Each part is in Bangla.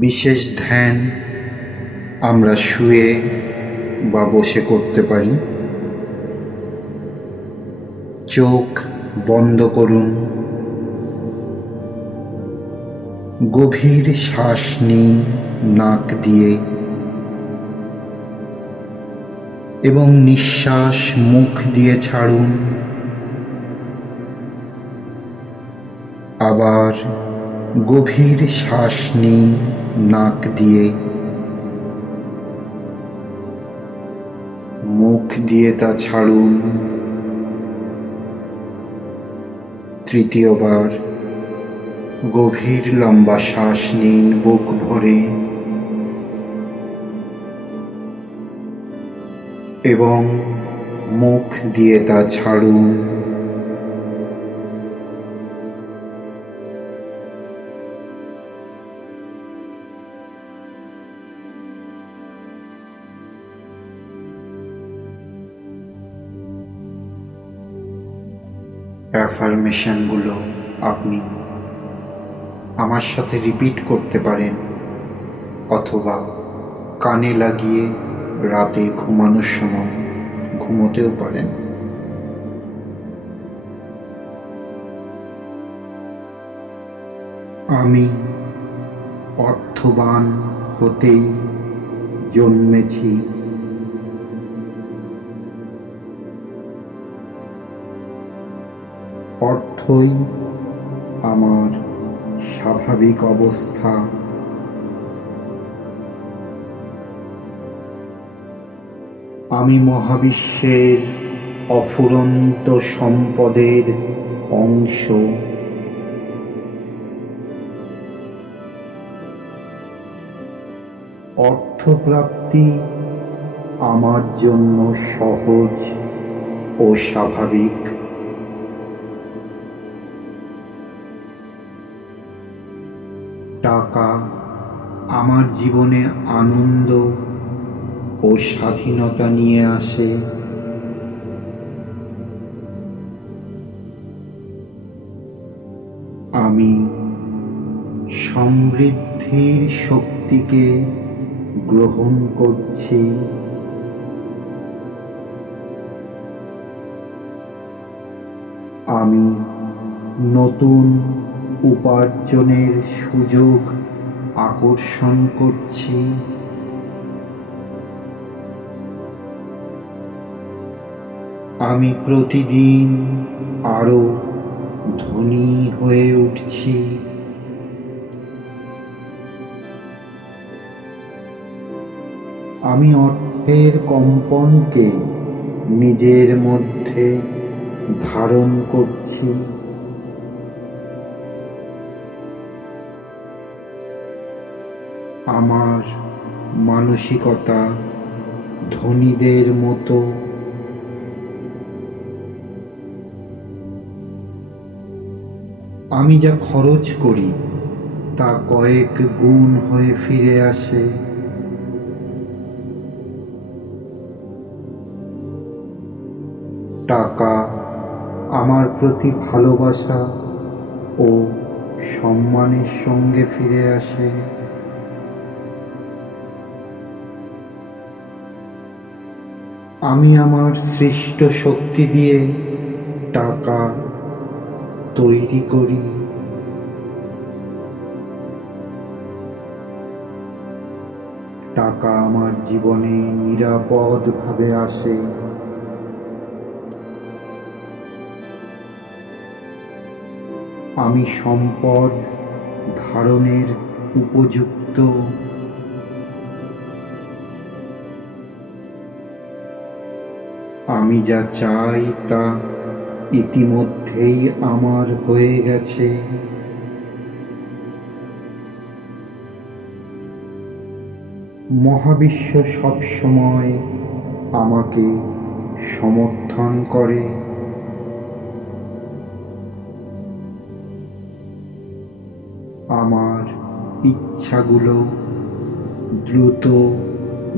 বিশেষ ধ্যান আমরা শুয়ে বা বসে করতে পারি। চোখ বন্ধ করুন, গভীর শ্বাস নিন নাক দিয়ে এবং নিঃশ্বাস মুখ দিয়ে ছাড়ুন। আবার গভীর শ্বাস নিন নাক দিয়ে, মুখ দিয়ে তা ছাড়ুন। তৃতীয়বার গভীর লম্বা শ্বাস নিন বুক ভরে এবং মুখ দিয়ে তা ছাড়ুন। অ্যাফার্মেশনগুলো আপনি আমার সাথে রিপিট করতে পারেন অথবা কানে লাগিয়ে রাতে ঘুমানোর সময় ঘুমোতেও পারেন। আমি অর্থবান হতেই জন্মেছি। অর্থই আমার স্বাভাবিক অবস্থা। আমি মহাবিশ্বের অফুরন্ত সম্পদের অংশ। অর্থপ্রাপ্তি আমার জন্য সহজ ও স্বাভাবিক। টাকা আমার জীবনে আনন্দ ও স্বাধীনতা নিয়ে আসে। আমি সমৃদ্ধির শক্তিকে গ্রহণ করছি। আমি নতুন উপার্জনের সুযোগ আকর্ষণ করছি। আমি প্রতিদিন আরো ধনী হয়ে উঠছি। আমি অর্থের কম্পনকে নিজের মধ্যে ধারণ করছি। আমার মানসিকতা ধনীদের মতো। আমি যা খরচ করি তা কয়েক গুণ হয়ে ফিরে আসে। টাকা আমার প্রতি ভালোবাসা ও সম্মানের সঙ্গে ফিরে আসে। আমি আমার সৃষ্ট শক্তি দিয়ে টাকা তৈরি করি। টাকা আমার জীবনে নিরাপদভাবে আসে। আমি সম্পদ ধারণের উপযুক্ত। আমি যা চাই তা ইতিমধ্যেই আমার হয়ে গেছে। মহাবিশ্ব সবসময় আমাকে সমর্থন করে। আমার ইচ্ছাগুলো দ্রুত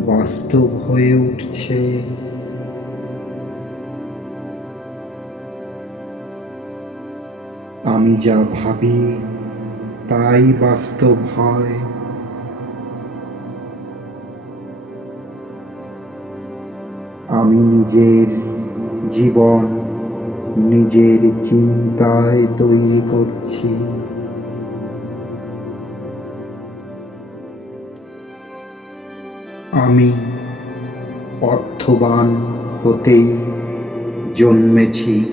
বাস্তব হয়ে উঠছে। আমি যা ভাবি তাই বাস্তব হয়। আমি নিজের জীবন নিজের চিন্তায় তৈরি করছি। আমি অর্থবান হতেই জন্মেছি।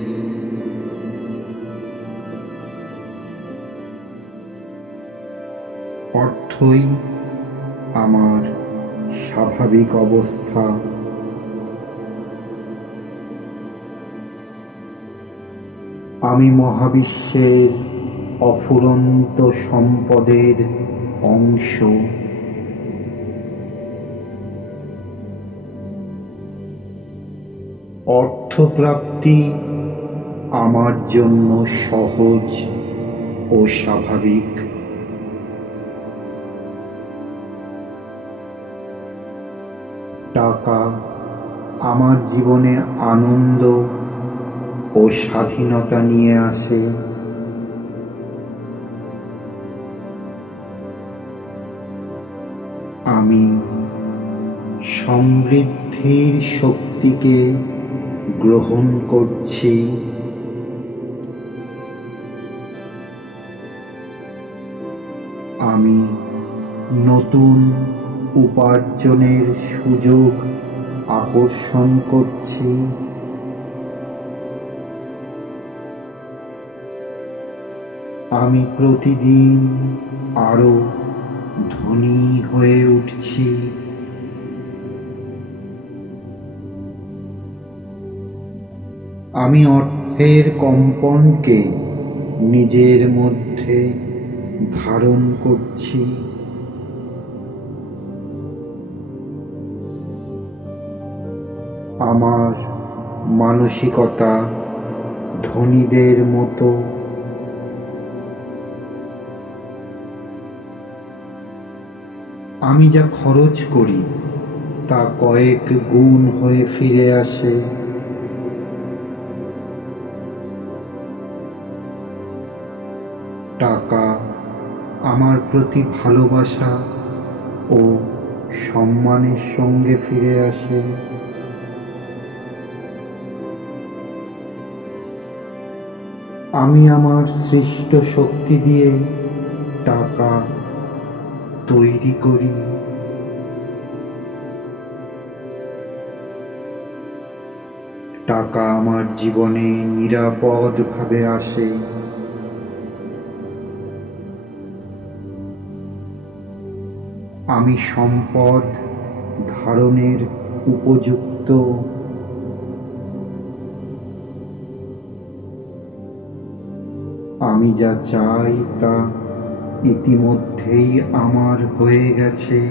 অর্থই আমার স্বাভাবিক অবস্থা। আমি মহাবিশ্বের অফুরন্ত সম্পদের অংশ। অর্থপ্রাপ্তি আমার জন্য সহজ ও স্বাভাবিক। টাকা আমার জীবনে আনন্দ ও স্বাধীনতা নিয়ে আসে। আমি সমৃদ্ধির শক্তিকে গ্রহণ করছি। আমি নতুন উপার্জনের সুযোগ আকর্ষণ করছি। আমি প্রতিদিন আরো ধনী হয়ে উঠছি। আমি অর্থের কম্পনকে নিজের মধ্যে ধারণ করছি। আমার মানসিকতা ধনীদের মতো। আমি যা খরচ করি তা কয়েক গুণ হয়ে ফিরে আসে। টাকা আমার প্রতি ভালোবাসা ও সম্মানের সঙ্গে ফিরে আসে। আমি আমার সৃষ্ট শক্তি দিয়ে টাকা তৈরি করি। টাকা আমার জীবনে নিরাপদভাবে আসে। আমি সম্পদ ধারণের উপযুক্ত। আমি যা চাই তা ইতিমধ্যেই আমার হয়ে গেছে।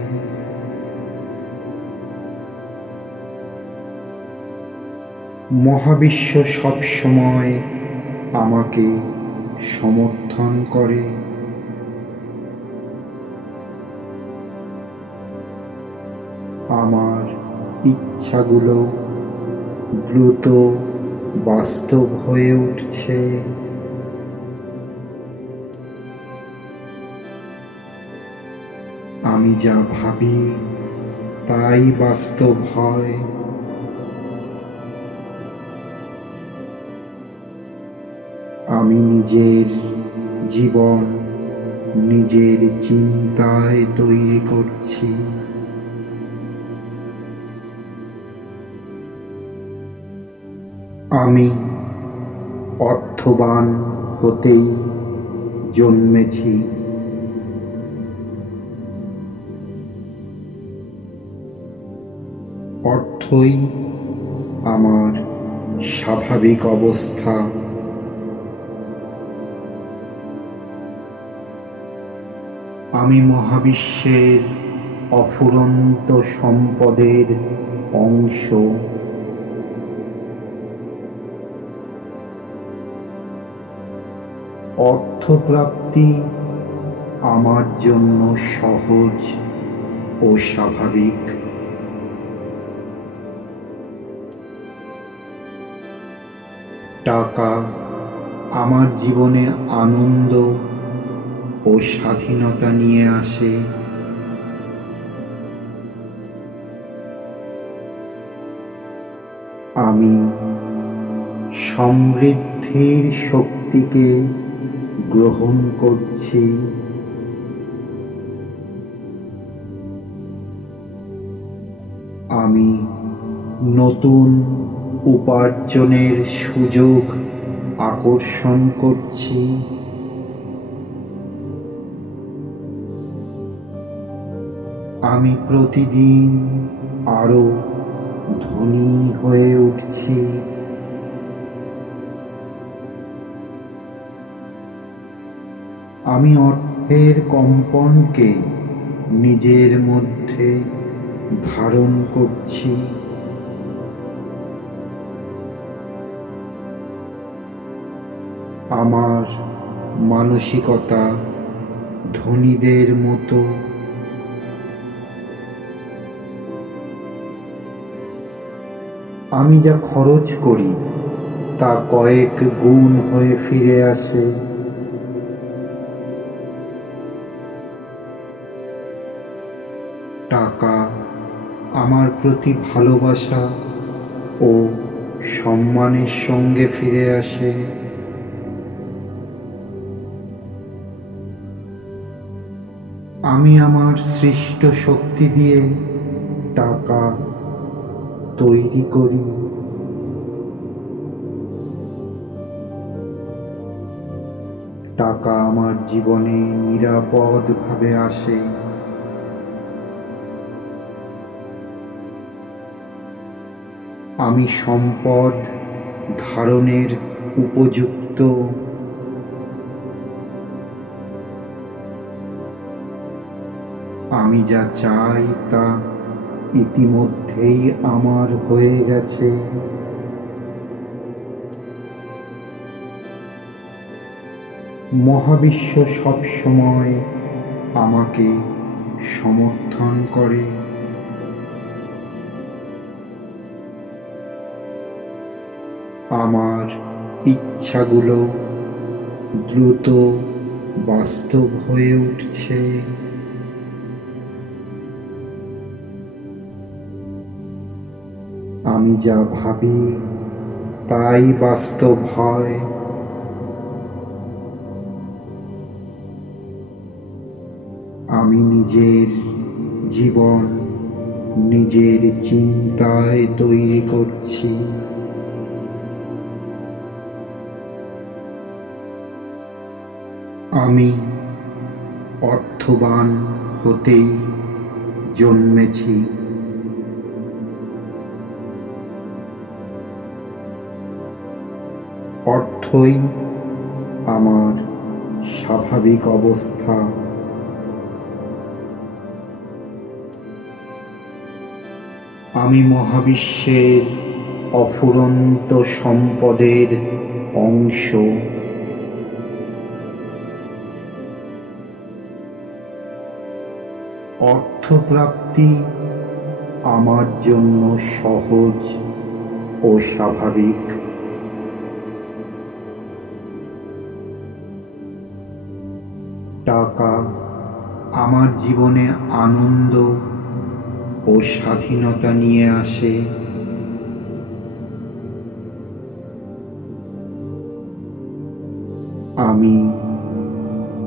মহাবিশ্ব সবসময় আমাকে সমর্থন করে। আমার ইচ্ছাগুলো দ্রুত বাস্তব হয়ে উঠছে। আমি যা ভাবি তাই বাস্তব হয়। আমি নিজের জীবন নিজের চিন্তায় তৈরি করছি। আমি অর্থবান হতেই জন্মেছি। অর্থই আমার স্বাভাবিক অবস্থা। আমি মহাবিশ্বের অফুরন্ত সম্পদের অংশ। অর্থপ্রাপ্তি আমার জন্য সহজ ও স্বাভাবিক। টাকা আমার জীবনে আনন্দ ও স্বাধীনতা নিয়ে আসে। আমি সমৃদ্ধির শক্তিকে গ্রহণ করছি। আমি নতুন উপার্জনের সুযোগ আকর্ষণ করছি। আমি প্রতিদিন আরো ধনী হয়ে উঠছি। আমি অর্থের কম্পনকে নিজের মধ্যে ধারণ করছি। আমার মানসিকতা ধনীদের মতো। আমি যা খরচ করি তা কয়েক গুণ হয়ে ফিরে আসে। টাকা আমার প্রতি ভালোবাসা ও সম্মানের সঙ্গে ফিরে আসে। আমি আমার সৃষ্ট শক্তি দিয়ে টাকা তৈরি করি। টাকা আমার জীবনে নিরাপদভাবে আসে। আমি সম্পদ ধারণের উপযুক্ত। আমি যা চাই তা ইতিমধ্যেই আমার হয়ে গেছে। মহাবিশ্ব সবসময় আমাকে সমর্থন করে। আমার ইচ্ছাগুলো দ্রুত বাস্তব হয়ে উঠছে। আমি যা ভাবি তাই বাস্তব হয়। আমি নিজের জীবন নিজের চিন্তায় তৈরি করছি। আমি অর্থবান হতেই জন্মেছি। অর্থই আমার স্বাভাবিক অবস্থা। আমি মহাবিশ্বের অফুরন্ত সম্পদের অংশ। অর্থপ্রাপ্তি আমার জন্য সহজ ও স্বাভাবিক। টাকা আমার জীবনে আনন্দ ও স্বাধীনতা নিয়ে আসে। আমি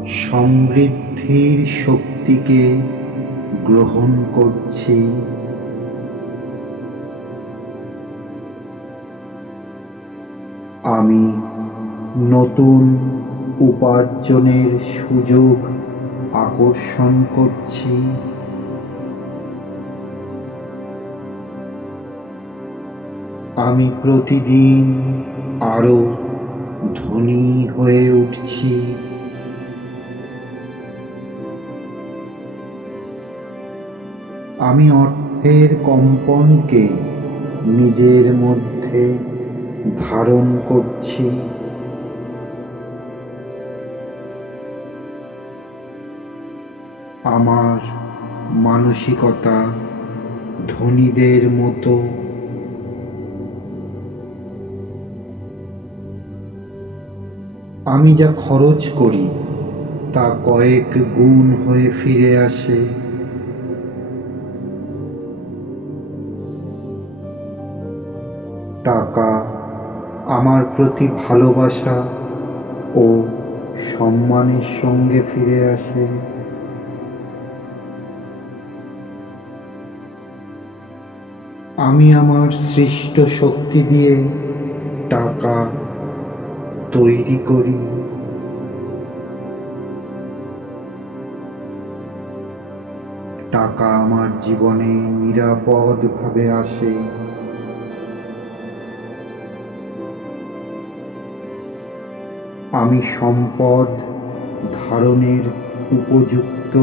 সমৃদ্ধির শক্তিকে গ্রহণ করছি। আমি নতুন উপার্জনের সুযোগ আকর্ষণ করছি। আমি প্রতিদিন আরো ধনী হয়ে উঠছি। আমি অর্থের কম্পনকে নিজের মধ্যে ধারণ করছি। আমার মানসিকতা ধনীদের মতো। আমি যা খরচ করি তা কয়েক গুণ হয়ে ফিরে আসে। টাকা প্রতি ভালোবাসা ও সম্মানের সঙ্গে ফিরে আসে। আমি আমার সৃষ্ট শক্তি দিয়ে টাকা তৈরি করি। টাকা আমার জীবনে নিরাপদভাবে আসে। আমি সম্পদ ধারণের উপযুক্ত।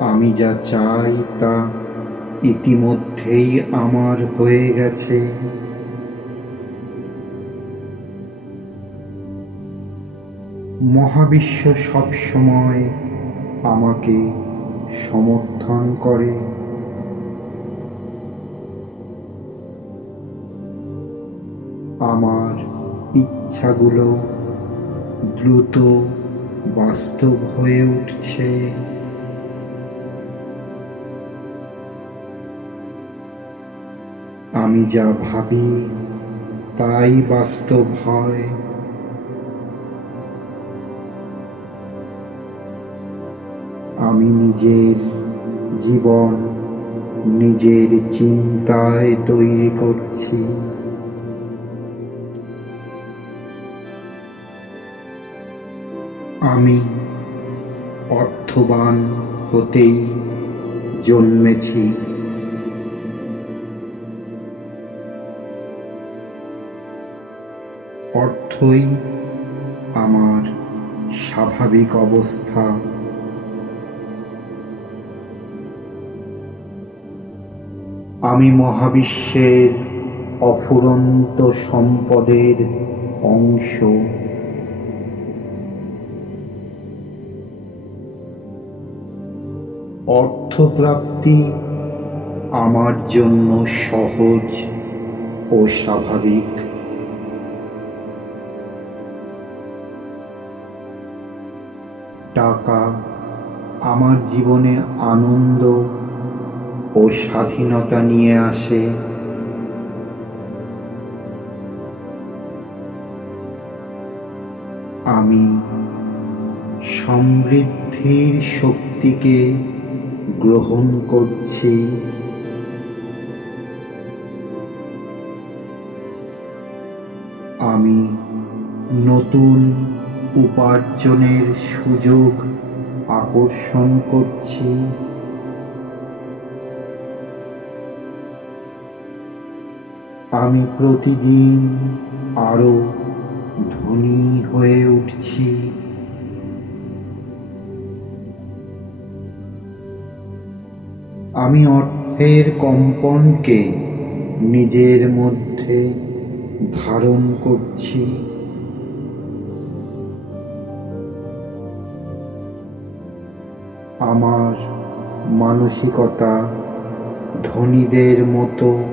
আমি যা চাই তা ইতিমধ্যেই আমার হয়ে গেছে। মহাবিশ্ব সবসময় আমাকে সমর্থন করে। আমার ইচ্ছাগুলো দ্রুত বাস্তব হয়ে উঠছে। আমি যা ভাবি তাই বাস্তব হয়। আমি নিজের জীবন নিজের চিন্তায় তৈরি করছি। আমি অর্থবান হতেই জন্মেছি। অর্থই আমার স্বাভাবিক অবস্থা। আমি মহাবিশ্বের অফুরন্ত সম্পদের অংশ। অর্থপ্রাপ্তি আমার জন্য সহজ ও স্বাভাবিক। টাকা আমার জীবনে আনন্দ ও স্বাধীনতা নিয়ে আসে। আমি সমৃদ্ধির শক্তিকে গ্রহণ করছি। আমি নতুন উপার্জনের সুযোগ আকর্ষণ করছি। আমি প্রতিদিন আরো ধনী হয়ে উঠছি। আমি অর্থের কম্পনকে নিজের মধ্যে ধারণ করছি। আমার মানসিকতা ধনীদের মতো।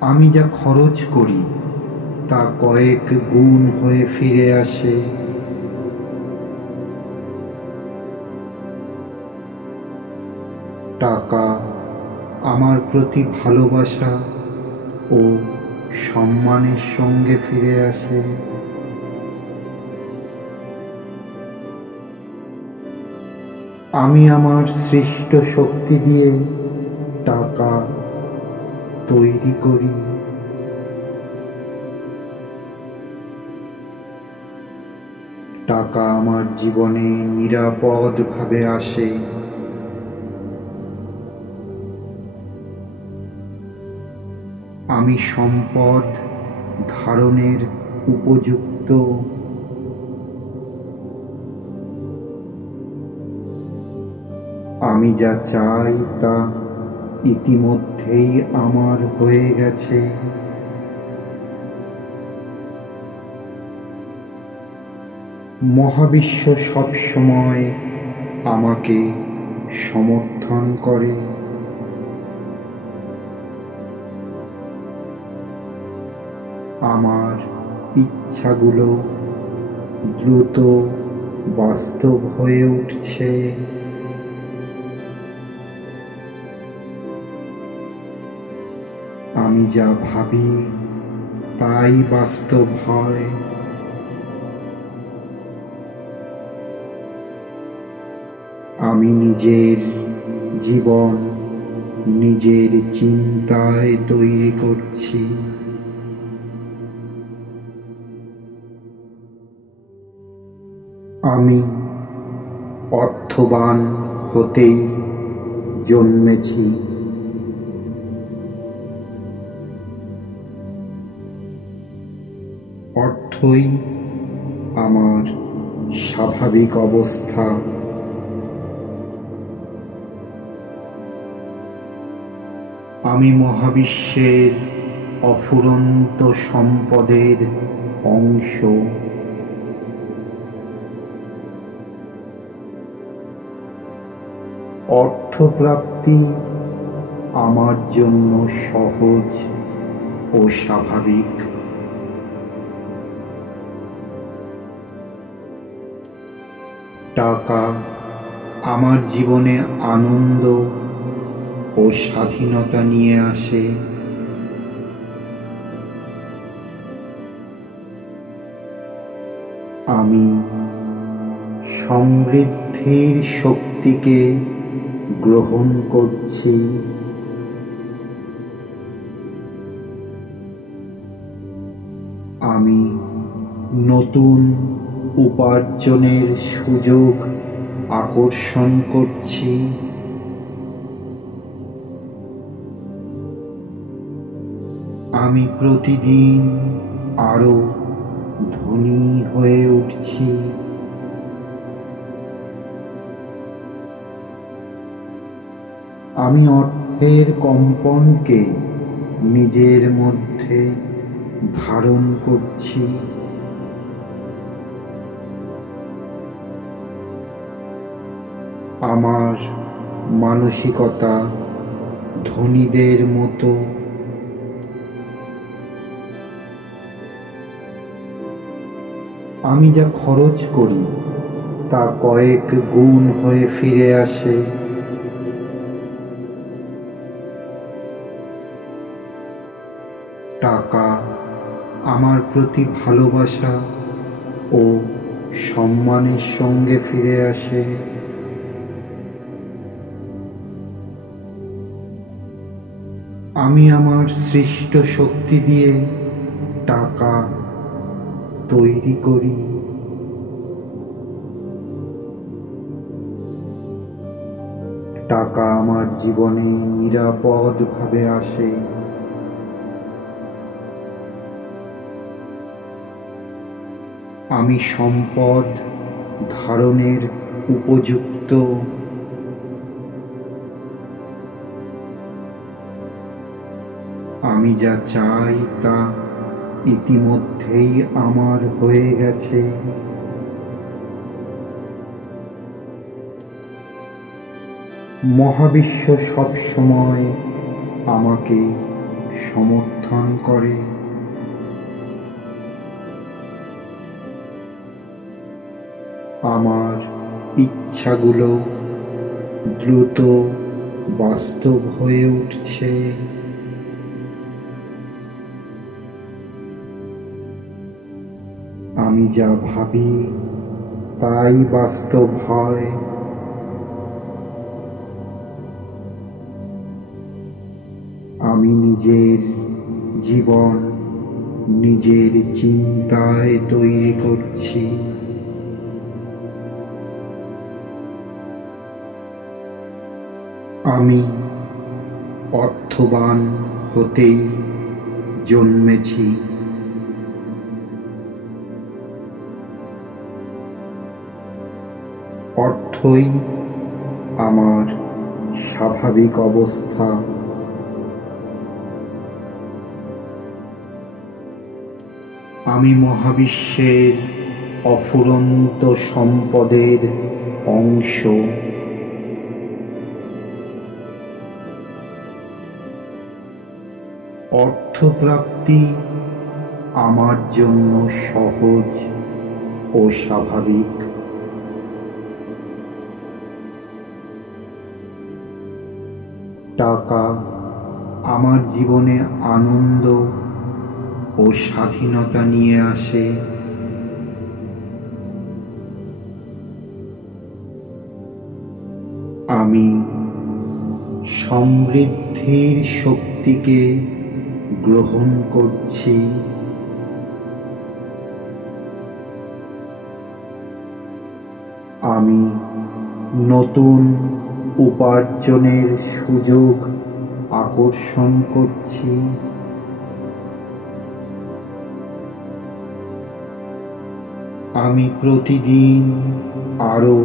আমি যা খরচ করি তা কয়েক গুণ হয়ে ফিরে আসে। টাকা আমার প্রতি ভালোবাসা ও সম্মানের সঙ্গে ফিরে আসে। আমি আমার সৃষ্ট শক্তি দিয়ে টাকা তৈরি করি। টাকা আমার জীবনে নিরাপদভাবে আসে। আমি সম্পদ ধারণের উপযুক্ত। আমি যা চাই তা ইতিমধ্যেই আমার হয়ে গেছে। মহাবিশ্ব সবসময় আমাকে সমর্থন করে। আমার ইচ্ছাগুলো দ্রুত বাস্তব হয়ে উঠছে। আমি যা ভাবি তাই বাস্তব হয়। আমি নিজের জীবন নিজের চিন্তায় তৈরি করছি। আমি অর্থবান হতেই জন্মেছি। অর্থই আমার স্বাভাবিক অবস্থা। আমি মহাবিশ্বের অফুরন্ত সম্পদের অংশ। অর্থপ্রাপ্তি আমার জন্য সহজ ও স্বাভাবিক। টাকা আমার জীবনে আনন্দ ও স্বাধীনতা নিয়ে আসে। আমি সমৃদ্ধির শক্তিকে গ্রহণ করছি। আমি নতুন উপার্জনের সুযোগ আকর্ষণ করছি। আমি প্রতিদিন আরো ধনী হয়ে উঠছি। আমি অর্থের কম্পনকে নিজের মধ্যে ধারণ করছি। আমার মানসিকতা ধনীদের মতো। আমি যা খরচ করি তা কয়েক গুণ হয়ে ফিরে আসে। টাকা আমার প্রতি ভালোবাসা ও সম্মানের সঙ্গে ফিরে আসে। আমি আমার সৃষ্ট শক্তি দিয়ে টাকা তৈরি করি। টাকা আমার জীবনে নিরাপদভাবে আসে। আমি সম্পদ ধারণের উপযুক্ত। আমি যা চাই তা ইতিমধ্যেই আমার হয়ে গেছে। মহাবিশ্ব সবসময় আমাকে সমর্থন করে। আমার ইচ্ছাগুলো দ্রুত বাস্তব হয়ে উঠছে। আমি যা ভাবি তাই বাস্তব হয়। আমি নিজের জীবন নিজের চিন্তায় তৈরি করছি। আমি অর্থবান হতেই জন্মেছি। অর্থই আমার স্বাভাবিক অবস্থা। আমি মহাবিশ্বের অফুরন্ত সম্পদের অংশ। অর্থপ্রাপ্তি আমার জন্য সহজ ও স্বাভাবিক। টাকা আমার জীবনে আনন্দ ও স্বাধীনতা নিয়ে আসে। আমি সমৃদ্ধির শক্তিকে গ্রহণ করছি। আমি নতুন উপার্জনের সুযোগ আকর্ষণ করছি। আমি প্রতিদিন আরো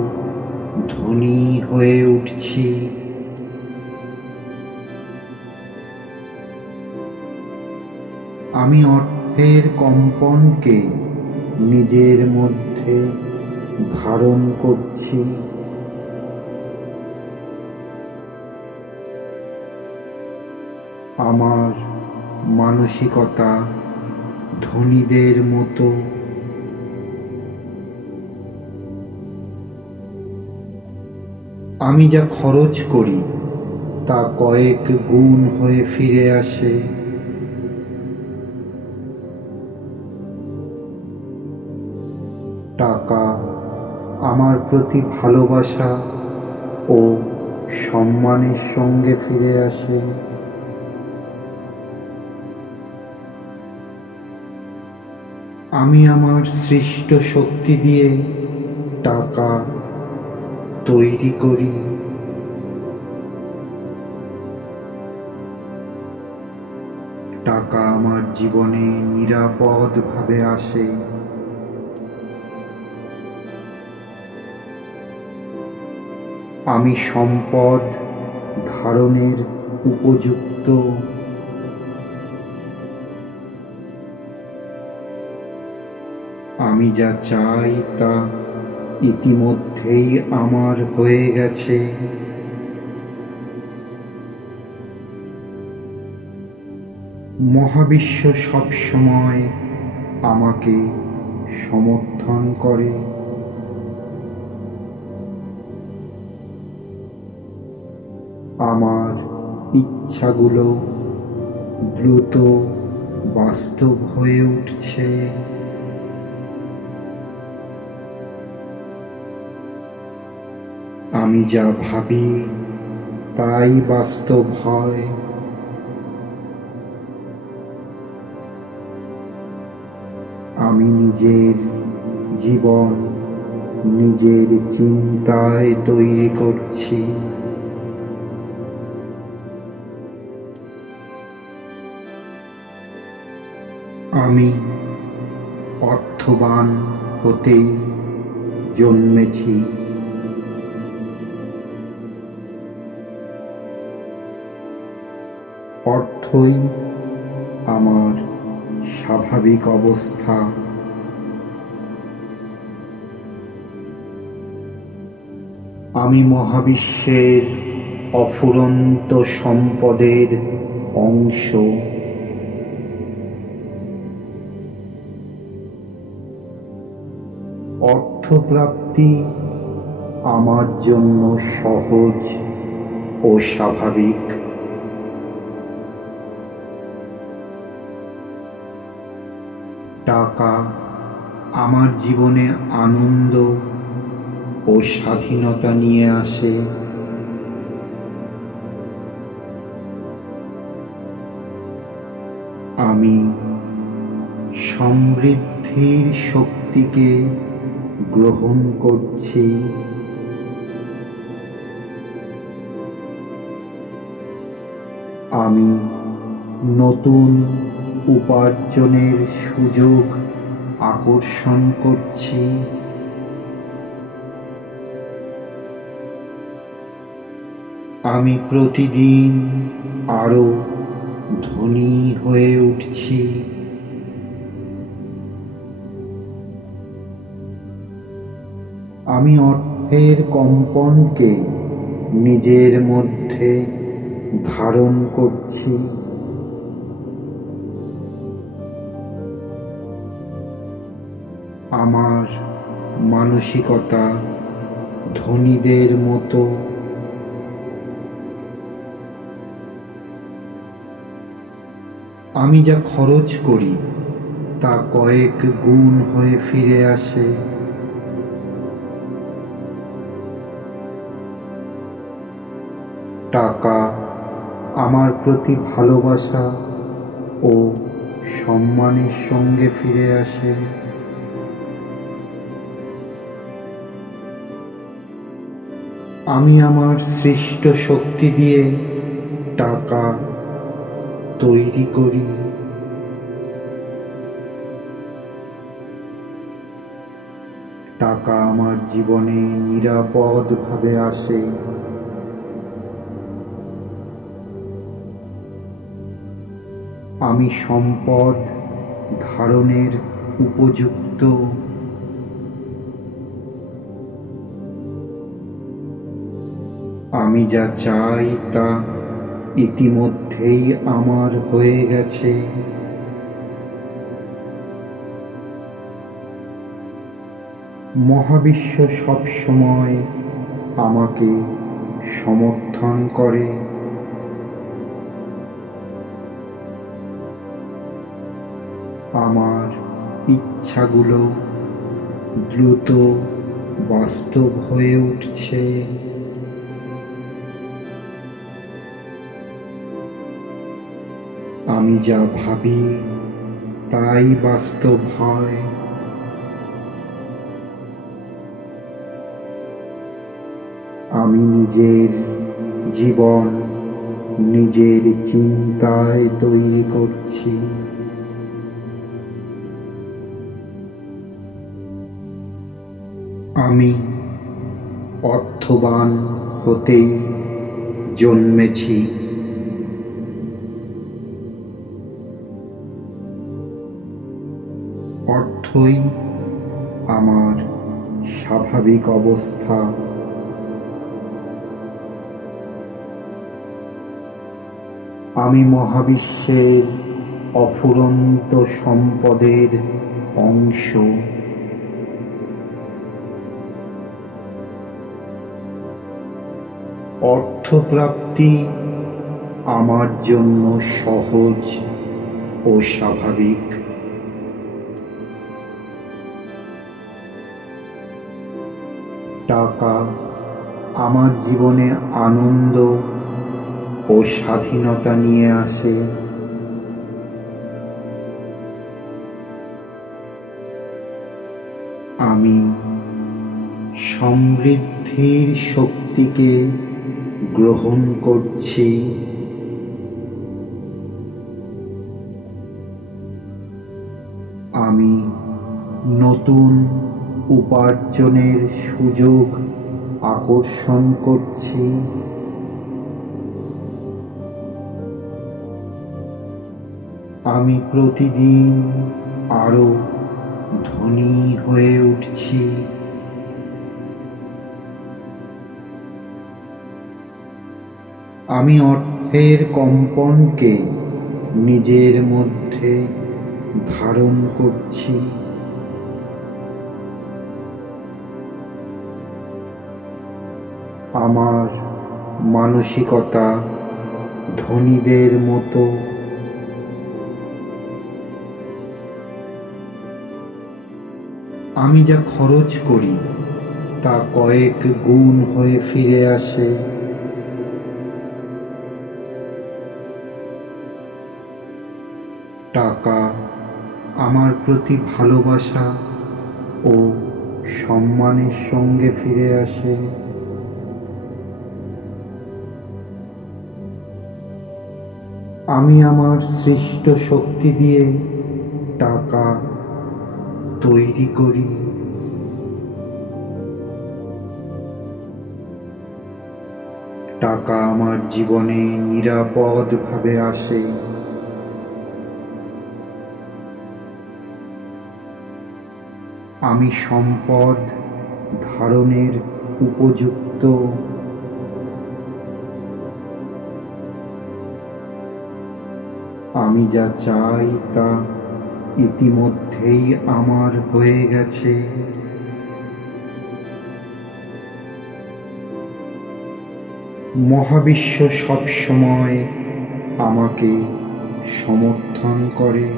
ধনী হয়ে উঠছি। আমি অর্থের কম্পনকে নিজের মধ্যে ধারণ করছি। আমার মানসিকতা ধনীদের মতো। আমি যা খরচ করি তা কয়েক গুণ হয়ে ফিরে আসে। টাকা আমার প্রতি ভালোবাসা ও সম্মানের সঙ্গে ফিরে আসে। আমি আমার সৃষ্ট শক্তি দিয়ে টাকা তৈরি করি। টাকা আমার জীবনে নিরাপদভাবে আসে। আমি সম্পদ ধারণের উপযুক্ত। আমি যা চাই তা ইতিমধ্যেই আমার হয়ে গেছে। মহাবিশ্ব সবসময় আমাকে সমর্থন করে। আমার ইচ্ছাগুলো দ্রুত বাস্তব হয়ে উঠছে। আমি যা ভাবি তাই বাস্তব হয়। আমি নিজের জীবন নিজের চিন্তায় তৈরি করছি। আমি অর্থবান হতেই জন্মেছি। অর্থই আমার স্বাভাবিক অবস্থা। আমি মহাবিশ্বের অফুরন্ত সম্পদের অংশ। অর্থপ্রাপ্তি আমার জন্য সহজ ও স্বাভাবিক। টাকা আমার জীবনে আনন্দ ও স্বাধীনতা নিয়ে আসে। আমি সমৃদ্ধির শক্তিকে গ্রহণ করছি। আমি নতুন উপার্জনের সুযোগ আকর্ষণ করছি। আমি প্রতিদিন আরো ধনী হয়ে উঠছি। আমি অর্থের কম্পনকে নিজের মধ্যে ধারণ করছি। আমার মানসিকতা ধনীদের মতো। আমি যা খরচ করি তা কয়েক গুণ হয়ে ফিরে আসে। টাকা আমার প্রতি ভালোবাসা ও সম্মানের সঙ্গে ফিরে আসে। আমি আমার সৃষ্ট শক্তি দিয়ে টাকা তৈরি করি। টাকা আমার জীবনে নিরাপদভাবে আসে। আমি সম্পদ ধারণের উপযুক্ত। আমি যা চাই তা ইতিমধ্যেই আমার হয়ে গেছে। মহাবিশ্ব সবসময় আমাকে সমর্থন করে। আমার ইচ্ছাগুলো দ্রুত বাস্তব হয়ে উঠছে। আমি যা ভাবি তাই বাস্তব হয়। আমি নিজের জীবন নিজের চিন্তায় তৈরি করছি। আমি অর্থবান হতেই জন্মেছি। অর্থই আমার স্বাভাবিক অবস্থা। আমি মহাবিশ্বের অফুরন্ত সম্পদের অংশ। অর্থপ্রাপ্তি আমার জন্য সহজ ও স্বাভাবিক। টাকা আমার জীবনে আনন্দ ও স্বাধীনতা নিয়ে আসে। আমি সমৃদ্ধির শক্তিকে গ্রহণ করছি। আমি নতুন উপার্জনের সুযোগ আকর্ষণ করছি। আমি প্রতিদিন আরো ধনী হয়ে উঠছি। আমি অর্থের কম্পনকে নিজের মধ্যে ধারণ করছি। আমার মানসিকতা ধনীদের মতো। আমি যা খরচ করি তা কয়েক গুণ হয়ে ফিরে আসে। টাকা আমার প্রতি ভালোবাসা ও সম্মানের সঙ্গে ফিরে আসে। আমি আমার সৃষ্ট শক্তি দিয়ে টাকা তৈরি করি। টাকা আমার জীবনে নিরাপদভাবে আসে। আমি সম্পদ ধারণের উপযুক্ত। আমি যা চাই তা ইতিমধ্যেই আমার হয়ে গেছে। মহাবিশ্ব সবসময় আমাকে সমর্থন করে।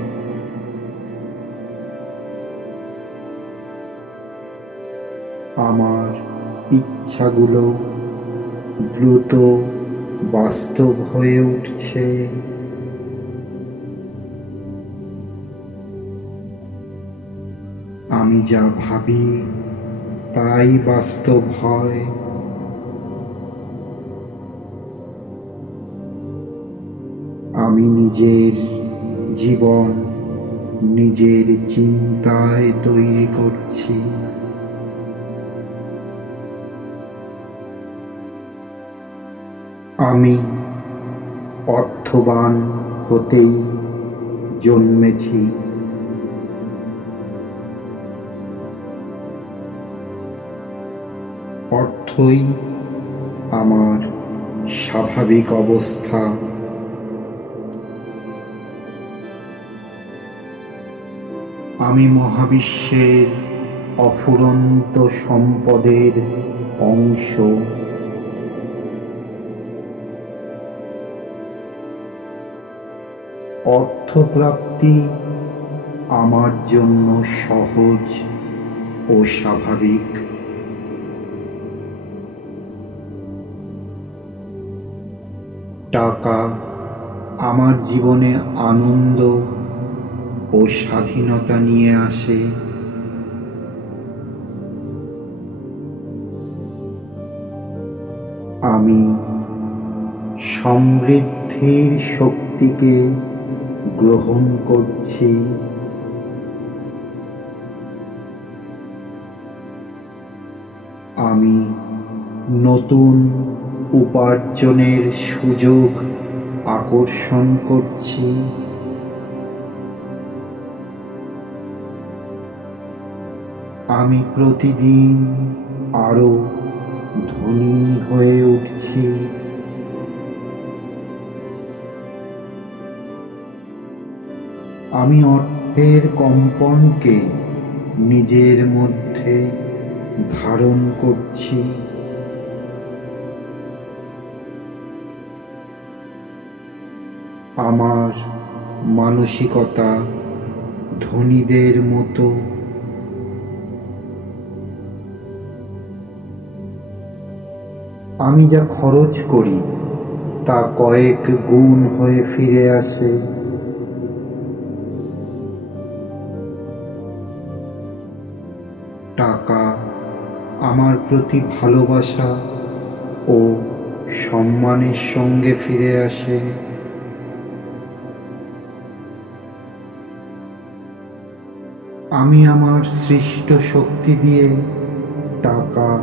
আমার ইচ্ছাগুলো দ্রুত বাস্তব হয়ে উঠছে। আমি যা ভাবি তাই বাস্তব হয়। আমি নিজের জীবন নিজের চিন্তায় তৈরি করছি। আমি অর্থবান হতেই জন্মেছি। অর্থই আমার স্বাভাবিক অবস্থা। আমি মহাবিশ্বের অফুরন্ত সম্পদের অংশ। অর্থপ্রাপ্তি আমার জন্য সহজ ও স্বাভাবিক। টাকা আমার জীবনে আনন্দ ও স্বাধীনতা নিয়ে আসে। আমি সমৃদ্ধির শক্তিকে গ্রহণ করছি। আমি নতুন উপার্জনের সুযোগ আকর্ষণ করছি। আমি প্রতিদিন আরো ধনী হয়ে উঠছি। আমি অর্থের কম্পনকে নিজের মধ্যে ধারণ করছি। আমার মানসিকতা ধনীদের মতো। আমি যা খরচ করি তা কয়েক গুণ হয়ে ফিরে আসে। টাকা আমার প্রতি ভালোবাসা ও সম্মানের সঙ্গে ফিরে আসে। আমি আমার সৃষ্ট শক্তি দিয়ে টাকা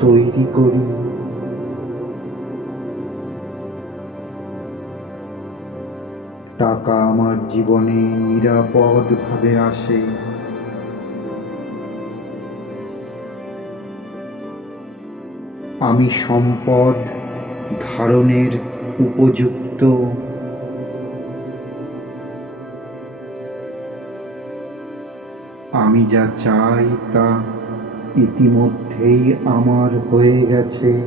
তৈরি করি। টাকা আমার জীবনে নিরাপদভাবে আসে। আমি সম্পদ ধারণের উপযুক্ত। আমি যা চাই তা ইতিমধ্যেই আমার হয়ে গেছে।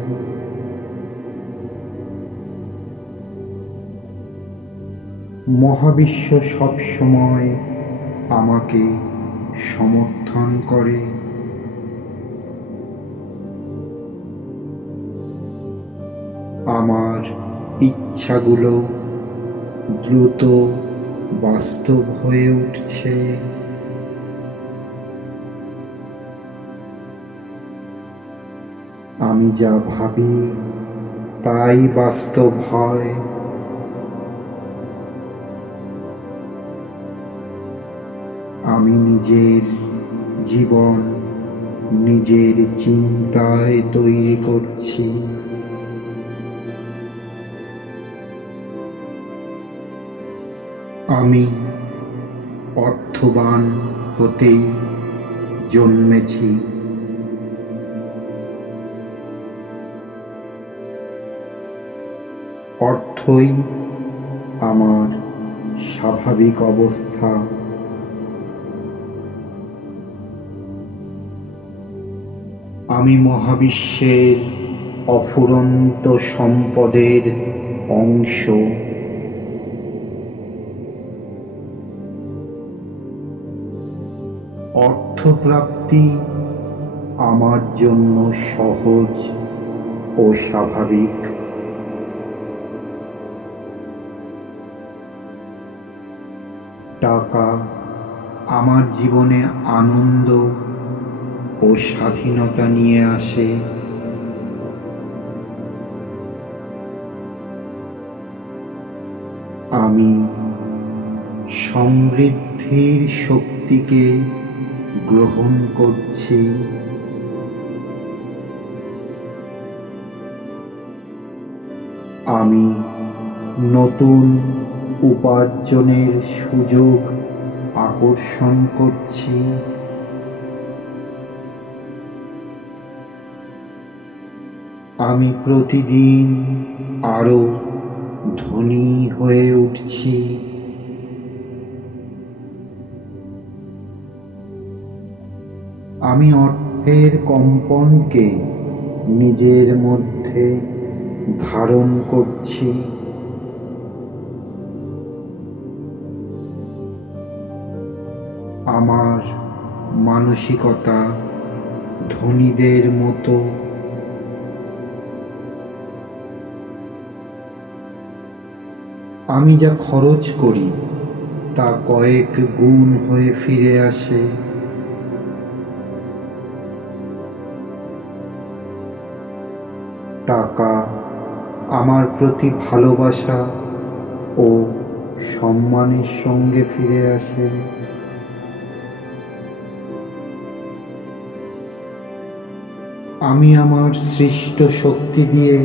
মহাবিশ্ব সবসময় আমাকে সমর্থন করে। আমার ইচ্ছাগুলো দ্রুত বাস্তব হয়ে উঠছে। আমি যা ভাবি তাই বাস্তব হয়। আমি নিজের জীবন নিজের চিন্তায় তৈরি করছি। আমি অর্থবান হতেই জন্মেছি। অর্থই আমার স্বাভাবিক অবস্থা। আমি মহাবিশ্বের অফুরন্ত সম্পদের অংশ। অর্থপ্রাপ্তি আমার জন্য সহজ ও স্বাভাবিক। টাকা আমার জীবনে আনন্দ ও স্বাধীনতা নিয়ে আসে। আমি সমৃদ্ধির শক্তিকে গ্রহণ করছি। আমি নতুন উপার্জনের সুযোগ আকর্ষণ করছি। আমি প্রতিদিন আরো ধনী হয়ে উঠছি। আমি অর্থের কম্পনকে নিজের মধ্যে ধারণ করছি। আমার মানসিকতা ধনীদের মতো। আমি যা খরচ করি তা কয়েক গুণ হয়ে ফিরে আসে। টাকা আমার প্রতি ভালোবাসা ও সম্মানের সঙ্গে ফিরে আসে। আমি আমার সৃষ্ট শক্তি দিয়ে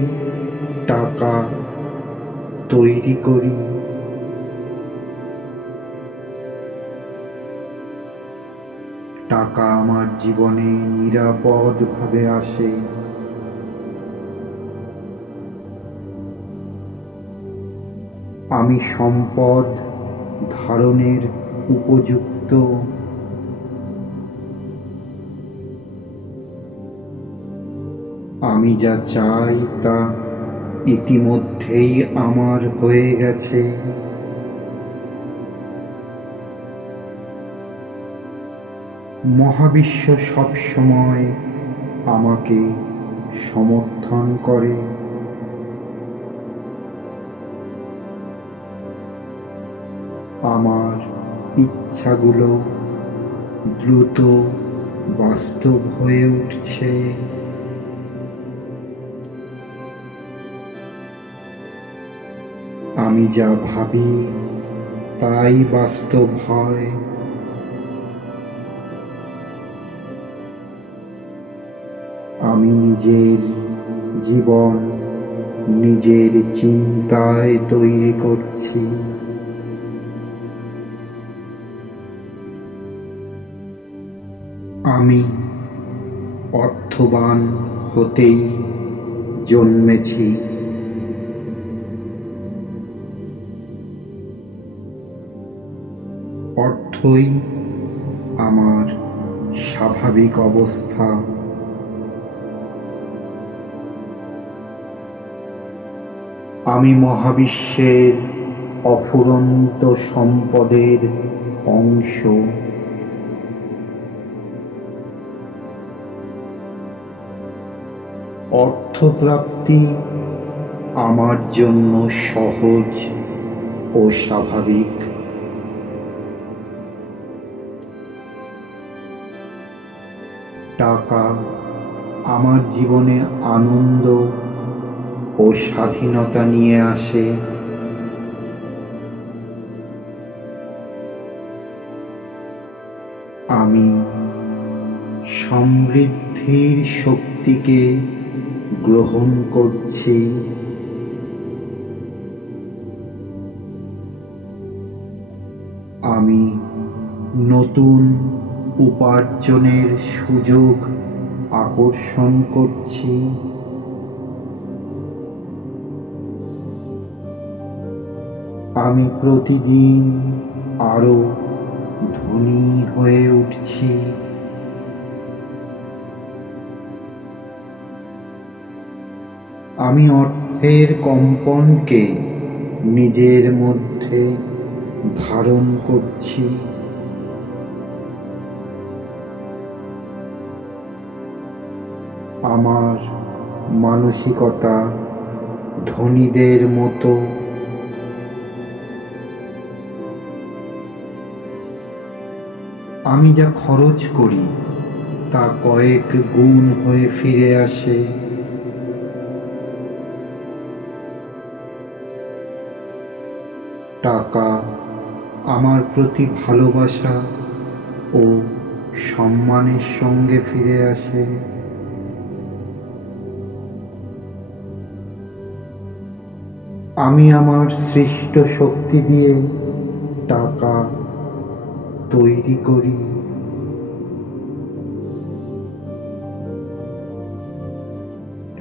টাকা তৈরি করি। টাকা আমার জীবনে নিরাপদভাবে আসে। আমি সম্পদ ধারণের উপযুক্ত। আমি যা চাই তা ইতিমধ্যেই আমার হয়ে গেছে। মহাবিশ্ব সবসময় আমাকে সমর্থন করে। আমার ইচ্ছাগুলো দ্রুত বাস্তব হয়ে উঠছে। আমি যা ভাবি তাই বাস্তব হয়। আমি নিজের জীবন নিজের চিন্তায় তৈরি করছি। আমি অর্থবান হতেই জন্মেছি। অর্থই আমার স্বাভাবিক অবস্থা। আমি মহাবিশ্বের অফুরন্ত সম্পদের অংশ। অর্থপ্রাপ্তি আমার জন্য সহজ ও স্বাভাবিক। টাকা আমার জীবনে আনন্দ ও স্বাধীনতা নিয়ে আসে। আমি সমৃদ্ধির শক্তিকে গ্রহণ করছি। আমি নতুন উপার্জনের সুযোগ আকর্ষণ করছি। আমি প্রতিদিন আরো ধনী হয়ে উঠছি। আমি অর্থের কম্পনকে নিজের মধ্যে ধারণ করছি। আমার মানসিকতা ধনীদের মতো। আমি যা খরচ করি তা কয়েক গুণ হয়ে ফিরে আসে। টাকা আমার প্রতি ভালোবাসা ও সম্মানের সঙ্গে ফিরে আসে। আমি আমার সৃষ্ট শক্তি দিয়ে টাকা তৈরি করি।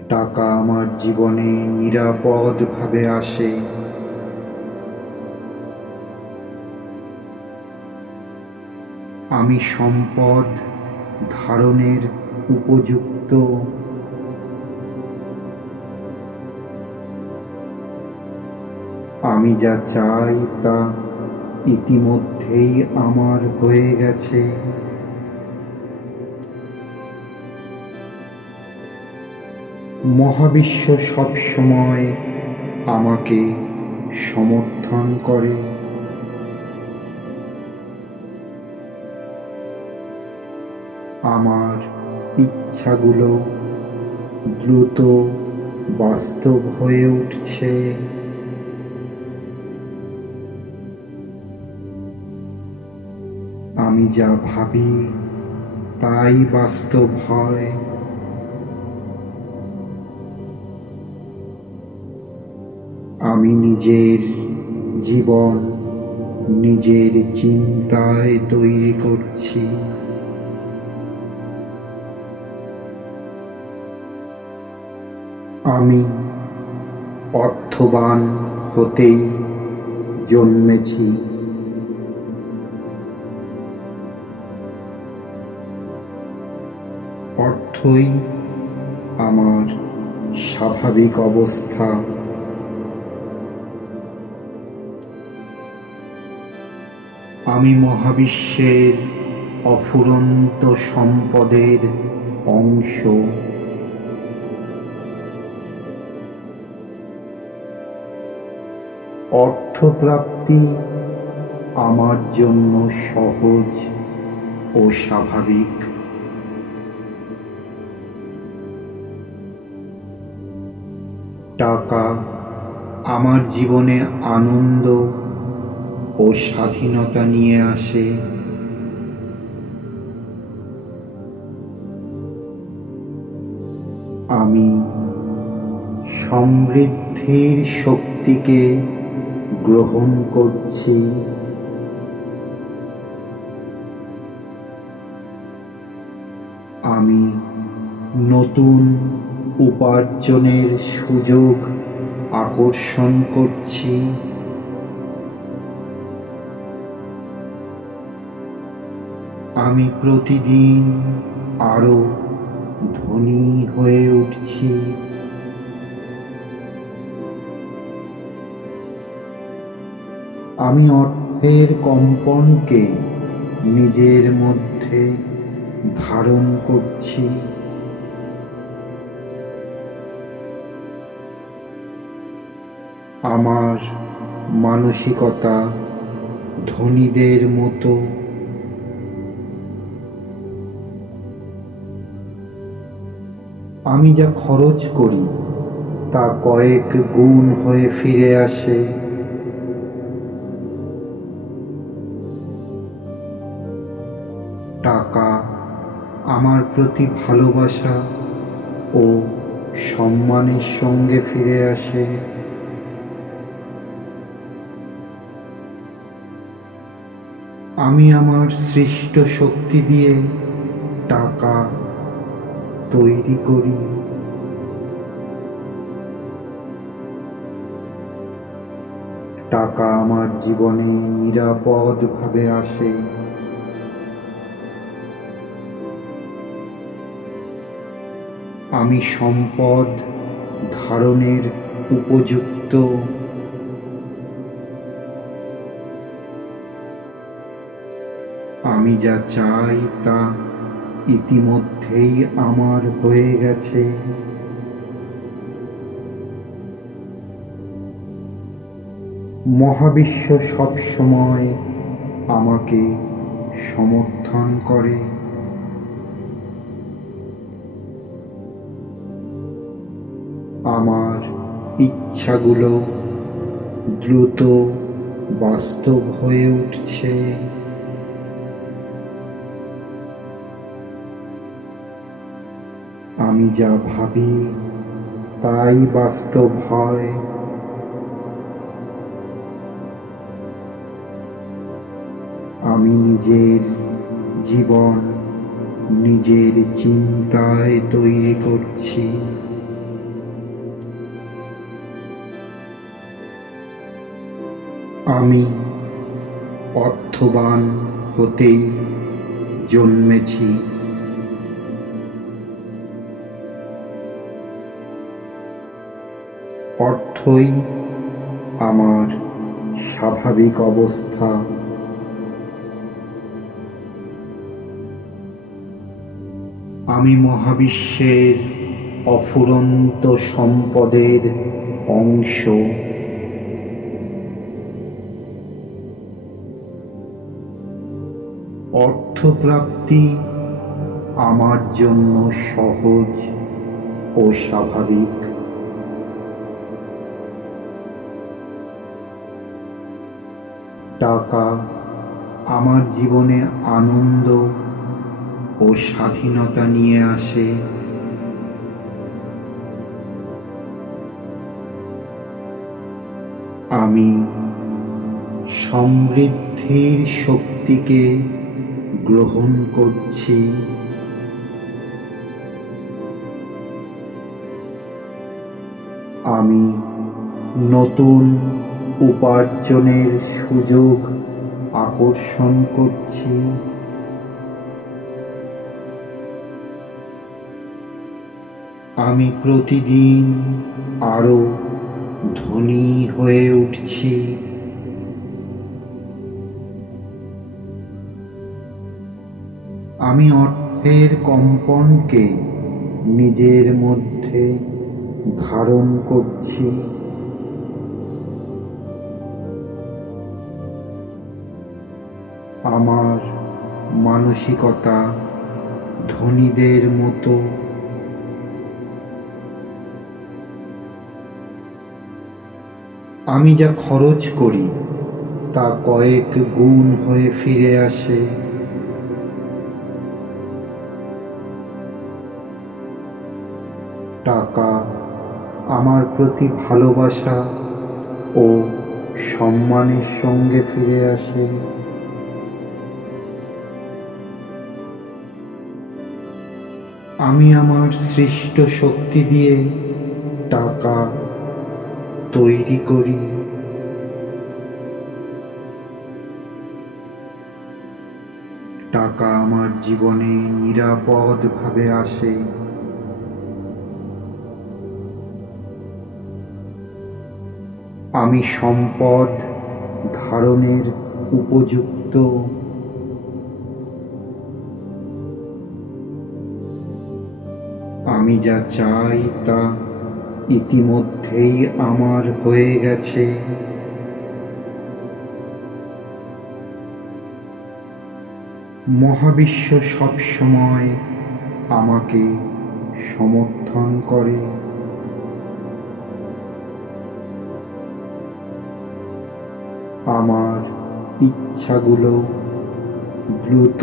টাকা আমার জীবনে নিরাপদভাবে আসে। আমি সম্পদ ধারণের উপযুক্ত। আমি যা চাই তা ইতিমধ্যেই আমার হয়ে গেছে। মহাবিশ্ব সবসময় আমাকে সমর্থন করে। আমার ইচ্ছাগুলো দ্রুত বাস্তব হয়ে উঠছে। আমি যা ভাবি তাই বাস্তব হয়। আমি নিজের জীবন নিজের চিন্তায় তৈরি করছি। আমি অর্থবান হতেই জন্মেছি। অর্থই আমার স্বাভাবিক অবস্থা। আমি মহাবিশ্বের অফুরন্ত সম্পদের অংশ। অর্থপ্রাপ্তি আমার জন্য সহজ ও স্বাভাবিক। টাকা আমার জীবনে আনন্দ ও স্বাধীনতা নিয়ে আসে। আমি সমৃদ্ধির শক্তিকে গ্রহণ করছি। আমি নতুন উপার্জনের সুযোগ আকর্ষণ করছি। আমি প্রতিদিন আরো ধনী হয়ে উঠছি। আমি অর্থের কম্পনকে নিজের মধ্যে ধারণ করছি। আমার মানসিকতা ধনীদের মতো। আমি যা খরচ করি তা কয়েক গুণ হয়ে ফিরে আসে। টাকা আমার প্রতি ভালোবাসা ও সম্মানের সঙ্গে ফিরে আসে। আমি আমার সৃষ্ট শক্তি দিয়ে টাকা তৈরি করি। টাকা আমার জীবনে নিরাপদভাবে আসে। আমি সম্পদ ধারণের উপযুক্ত। আমি যা চাই তা ইতিমধ্যেই আমার হয়ে গেছে। মহাবিশ্ব সবসময় আমাকে সমর্থন করে। আমার ইচ্ছাগুলো দ্রুত বাস্তব হয়ে উঠছে। আমি যা ভাবি তাই বাস্তব হয়। আমি নিজের জীবন নিজের চিন্তায় তৈরি করছি। আমি অর্থবান হতেই জন্মেছি। অর্থই আমার স্বাভাবিক অবস্থা। আমি মহাবিশ্বের অফুরন্ত সম্পদের অংশ। অর্থপ্রাপ্তি আমার জন্য সহজ ও স্বাভাবিক। টাকা আমার জীবনে আনন্দ ও স্বাধীনতা নিয়ে আসে। আমি সমৃদ্ধির শক্তিকে গ্রহণ করছি। আমি নতুন উপার্জনের সুযোগ আকর্ষণ করছি। আমি প্রতিদিন আরো ধনী হয়ে উঠছি। আমি অর্থের কম্পনকে নিজের মধ্যে ধারণ করছি। আমার মানসিকতা ধনীদের মতো। আমি যা খরচ করি তা কয়েক গুণ হয়ে ফিরে আসে। টাকা আমার প্রতি ভালোবাসা ও সম্মানের সঙ্গে ফিরে আসে। আমি আমার সৃষ্ট শক্তি দিয়ে টাকা তৈরি করি। টাকা আমার জীবনে নিরাপদভাবে আসে। আমি সম্পদ ধারণের উপযুক্ত। আমি যা চাই তা ইতিমধ্যেই আমার হয়ে গেছে। মহাবিশ্ব সবসময় আমাকে সমর্থন করে। আমার ইচ্ছাগুলো দ্রুত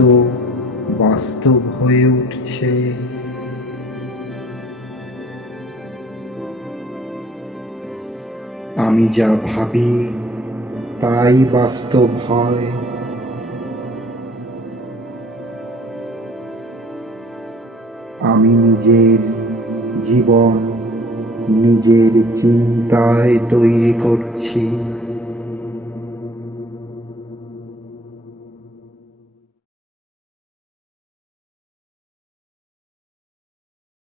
বাস্তব হয়ে উঠছে। আমি যা ভাবি তাই বাস্তব হয়। আমি নিজের জীবন নিজের চিন্তায় তৈরি করছি।